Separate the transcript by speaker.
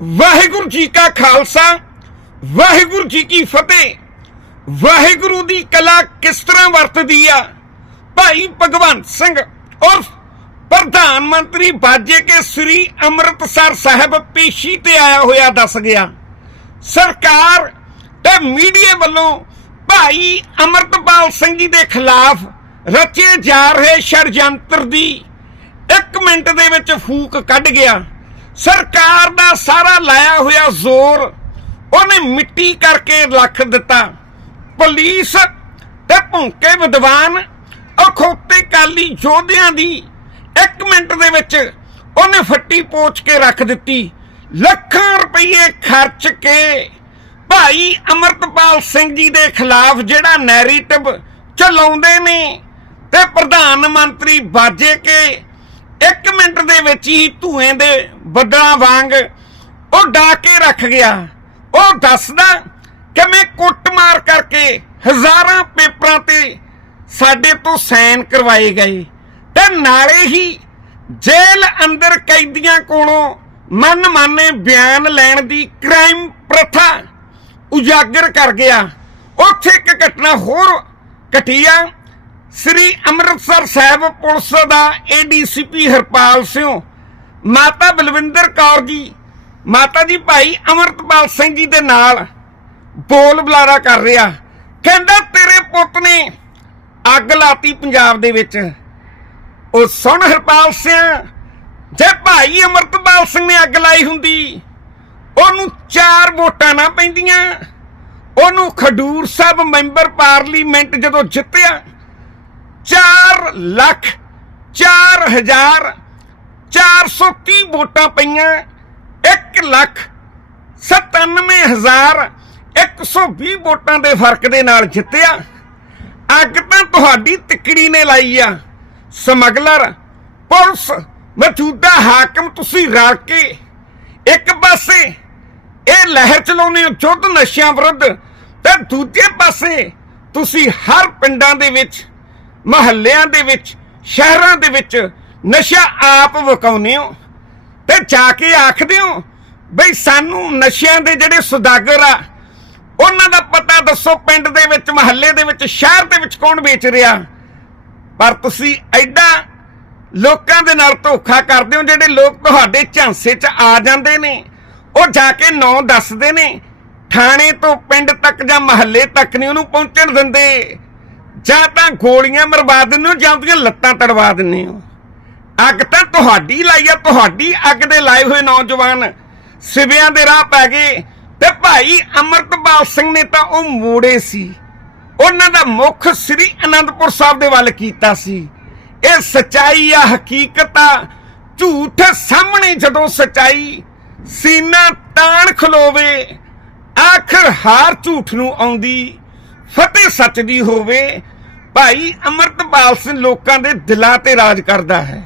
Speaker 1: ਵਾਹਿਗੁਰੂ ਜੀ ਕਾ ਖਾਲਸਾ, ਵਾਹਿਗੁਰੂ ਜੀ ਕੀ ਫਤਿਹ। ਵਾਹਿਗੁਰੂ ਦੀ ਕਲਾ ਕਿਸ ਤਰ੍ਹਾਂ ਵਰਤਦੀ ਆ? ਭਾਈ ਭਗਵੰਤ ਸਿੰਘ ਔਰ ਪ੍ਰਧਾਨ ਮੰਤਰੀ ਬਾਜੇ ਕੇ ਸ੍ਰੀ ਅੰਮ੍ਰਿਤਸਰ ਸਾਹਿਬ ਪੇਸ਼ੀ ਤੇ ਆਇਆ ਹੋਇਆ ਦੱਸ ਗਿਆ। ਸਰਕਾਰ ਤੇ ਮੀਡੀਆ ਵੱਲੋਂ ਭਾਈ ਅਮਰਤਪਾਲ ਸਿੰਘ ਜੀ ਦੇ ਖਿਲਾਫ ਰਚੇ ਜਾ ਰਹੇ ਸ਼ਰਜੰਤਰ ਦੀ ਇੱਕ ਮਿੰਟ ਦੇ ਵਿੱਚ ਫੂਕ ਕੱਢ ਗਿਆ। ਸਰਕਾਰ ਦਾ ਸਾਰਾ ਲਾਇਆ ਹੋਇਆ ਜ਼ੋਰ, ਉਹਨੇ ਮਿੱਟੀ ਕਰਕੇ ਲੱਖ ਦਿੱਤਾ। ਪੁਲਿਸ ਤੇ ਭੌਂਕੇ ਵਿਦਵਾਨ ਅਖੋਤੇ ਕਾਲੀ ਯੋਧਿਆਂ ਦੀ ਇੱਕ ਮਿੰਟ ਦੇ ਵਿੱਚ ਉਹਨੇ ਫੱਟੀ ਪੋਚ ਕੇ ਰੱਖ ਦਿੱਤੀ। ਲੱਖਾਂ ਰੁਪਏ ਖਰਚ ਕੇ ਭਾਈ ਅਮਰਤਪਾਲ ਸਿੰਘ ਜੀ ਦੇ ਖਿਲਾਫ ਜਿਹੜਾ ਨੈਰੇਟਿਵ ਚਲਾਉਂਦੇ ਨੇ ਤੇ ਪ੍ਰਧਾਨ ਮੰਤਰੀ ਬਾਜੇ ਕੇ ਇੱਕ ਮਿੰਟ ਦੇ ਵਿੱਚ ਹੀ ਧੂਏ ਦੇ ਬੱਦਲਾਂ ਵਾਂਗ ਉਹ ਡਾ ਕੇ ਰੱਖ ਗਿਆ। ਉਹ ਦੱਸਦਾ ਕਿ ਕਿਵੇਂ ਕੁੱਟਮਾਰ ਕਰਕੇ ਹਜ਼ਾਰਾਂ ਪੇਪਰਾਂ ਤੇ ਸਾਡੇ ਤੋਂ ਸਾਈਨ ਕਰਵਾਏ ਗਏ ਤੇ ਨਾਲੇ ਹੀ ਜੇਲ੍ਹ ਅੰਦਰ ਕੈਦੀਆਂ ਕੋਲੋਂ ਮਨਮਾਨੇ ਬਿਆਨ ਲੈਣ ਦੀ ਕ੍ਰਾਈਮ ਪ੍ਰਥਾ ਉਜਾਗਰ ਕਰ ਗਿਆ। ਉੱਥੇ ਇੱਕ ਘਟਨਾ ਹੋਰ ਘਟੀਆ ਸ੍ਰੀ ਅੰਮ੍ਰਿਤਸਰ ਸਾਹਿਬ ਪੁਲਿਸ ਦਾ ਏਡੀਸੀਪੀ ਹਰਪਾਲ ਸਿੰਘ ਮਾਤਾ ਬਲਵਿੰਦਰ ਕੌਰ ਜੀ, ਮਾਤਾ ਜੀ ਭਾਈ ਅਮਰਤਪਾਲ ਸਿੰਘ ਜੀ ਦੇ ਨਾਲ ਬੋਲ ਬੁਲਾਰਾ ਕਰ ਰਿਹਾ। ਕਹਿੰਦਾ, ਤੇਰੇ ਪੁੱਤ ਨੇ ਅੱਗ ਲਾਤੀ ਪੰਜਾਬ ਦੇ ਵਿੱਚ। ਉਹ ਸੁਣ ਹਰਪਾਲ ਸਿੰਘ, ਜੇ ਭਾਈ ਅਮਰਤਪਾਲ ਸਿੰਘ ਨੇ ਅੱਗ ਲਾਈ ਹੁੰਦੀ, ਉਹਨੂੰ ਚਾਰ ਵੋਟਾਂ ਨਾ ਪੈਂਦੀਆਂ। ਉਹਨੂੰ ਖਡੂਰ ਸਾਹਿਬ ਮੈਂਬਰ ਪਾਰਲੀਮੈਂਟ ਜਦੋਂ ਜਿੱਤਿਆ 4 ਲੱਖ 4000 430 ਵੋਟਾਂ ਪਈਆਂ 1 ਲੱਖ 97120 120 ਵੋਟਾਂ ਦੇ ਫ਼ਰਕ ਦੇ ਨਾਲ ਜਿੱਤਿਆ। ਅੱਗ ਤਾਂ ਤੁਹਾਡੀ ਤਿੱਕੜੀ ਨੇ ਲਾਈ ਆ। ਸਮਗਲਰ, ਪੁਲਿਸ, ਮੌਜੂਦਾ ਹਾਕਮ ਤੁਸੀਂ ਰਲ ਕੇ ਇੱਕ ਪਾਸੇ ਇਹ ਲਹਿਰ ਚਲਾਉਣੇ ਹੋ ਯੁੱਧ ਨਸ਼ਿਆਂ ਵਿਰੁੱਧ, ਤੇ ਦੂਜੇ ਪਾਸੇ ਤੁਸੀਂ ਹਰ ਪਿੰਡਾਂ ਦੇ ਵਿੱਚ, ਮਹੱਲਿਆਂ ਦੇ ਵਿੱਚ, ਸ਼ਹਿਰਾਂ ਦੇ ਵਿੱਚ ਨਸ਼ਾ ਆਪ ਵਕਾਉਂਦੇ ਹੋ ਤੇ ਜਾ ਕੇ ਆਖਦੇ ਹੋ ਬਈ ਸਾਨੂੰ ਨਸ਼ਿਆਂ ਦੇ ਜਿਹੜੇ ਸੁਦਾਗਰ ਆ, ਉਹਨਾਂ ਦਾ ਪਤਾ ਦੱਸੋ ਪਿੰਡ ਦੇ ਵਿੱਚ, ਮਹੱਲੇ ਦੇ ਵਿੱਚ, ਸ਼ਹਿਰ ਦੇ ਵਿੱਚ ਕੌਣ ਵੇਚ ਰਿਹਾ? ਪਰ ਤੁਸੀਂ ਐਡਾ ਲੋਕਾਂ ਦੇ ਨਾਲ ਧੋਖਾ ਕਰਦੇ ਹੋ, ਜਿਹੜੇ ਲੋਕ ਤੁਹਾਡੇ ਝਾਂਸੇ 'ਚ ਆ ਜਾਂਦੇ ਨੇ, ਉਹ ਜਾ ਕੇ ਨੌ ਦੱਸਦੇ ਨੇ, ਥਾਣੇ ਤੋਂ ਪਿੰਡ ਤੱਕ ਜਾਂ ਮਹੱਲੇ ਤੱਕ ਨਹੀਂ ਉਹਨੂੰ ਪਹੁੰਚਣ ਦਿੰਦੇ। ਜਾਂ ਤਾਂ ਗੋਲੀਆਂ ਮਰਵਾ ਦਿੰਦੇ ਹੋ ਜਾਂ ਉਹਦੀਆਂ ਲੱਤਾਂ ਤੜਵਾ ਦਿੰਦੇ ਹੋ। ਅੱਗ ਤਾਂ ਤੁਹਾਡੀ ਲਾਈ ਆ, ਤੁਹਾਡੀ ਅੱਗ ਦੇ ਲਾਏ ਹੋਏ ਨੌਜਵਾਨ ਸਿਵਿਆਂ ਦੇ ਰਾਹ ਪੈ ਗਏ ਤੇ ਭਾਈ ਅਮਰਤਪਾਲ ਸਿੰਘ ਨੇ ਤਾਂ ਉਹ ਮੋੜੇ ਸੀ। ਉਹਨਾਂ ਦਾ ਮੁੱਖ ਸ੍ਰੀ ਅਨੰਦਪੁਰ ਸਾਹਿਬ ਦੇ ਵੱਲ ਕੀਤਾ ਸੀ। ਇਹ ਸਚਾਈ ਆ, ਹਕੀਕਤ ਆ, ਝੂਠ ਸਾਹਮਣੇ ਜਦੋਂ ਸਚਾਈ ਸੀਨਾ ਤਾਣ ਖਲੋਵੇ, ਆਖਰ ਹਾਰ ਝੂਠ ਨੂੰ ਆਉਂਦੀ, ਫਤਿਹ ਸੱਚ ਦੀ ਹੋਵੇ, ਭਾਈ ਅਮਰਤਪਾਲ ਸਿੰਘ ਲੋਕਾਂ ਦੇ ਦਿਲਾਂ ਤੇ ਰਾਜ ਕਰਦਾ ਹੈ।